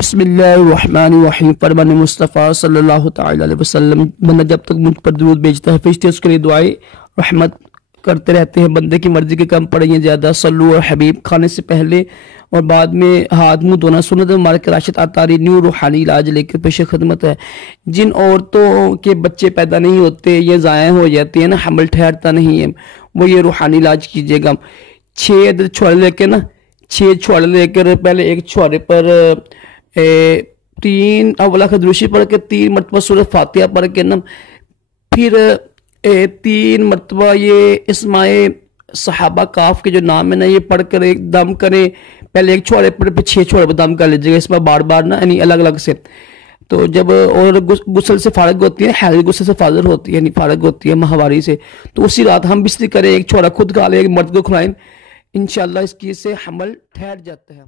बिस्मिल्लाहिर्रहमानिर्रहीम। फरमान मुस्तफ़ा सल्लल्लाहु ताला अलैहि वसल्लम, बंदा जब तक मुझ पर दुरूद भेजता है फरिश्ते उसके लिए दुआएं रहमत करते रहते हैं। बंदे की मर्जी के कम पड़े ज़्यादा। सल्लू और हबीब, खाने से पहले और बाद में हाथ मुंह धोना सुन्नत है। हमारे राशिद अतारी न्यू रूहानी इलाज लेकर पेश खदमत है। जिन औरतों के बच्चे पैदा नहीं होते, ये ज़ाया हो जाती है ना, हमल ठहरता नहीं है, वो ये रूहानी इलाज कीजिएगा। 6 अदद छुहारे लेकर ना, 6 छुहारे लेकर पहले एक छुहारे पर 3 अवला खदरूशी पढ़ के 3 मरतबा सूरत फातिहा पढ़ के ना, फिर 3 मरतबा ये इसमाए सहाबा काफ के जो नाम है ना, ये पढ़ कर एक दम करें। पहले एक छुहारे पर 6 छुहारे पर दम कर लीजिएगा, इसमें बार बार ना, यानी अलग अलग से। तो जब और गुस्ल से फारग होती है, हैज गुस्से से फाजर होती है, यानी फारग होती है माहवारी से, तो उसी रात हम बिस्तर करें, एक छुहारा खुद खा लें, एक मर्द को खिलाएं, इंशाअल्लाह इसकी से हमल ठहर जाता है।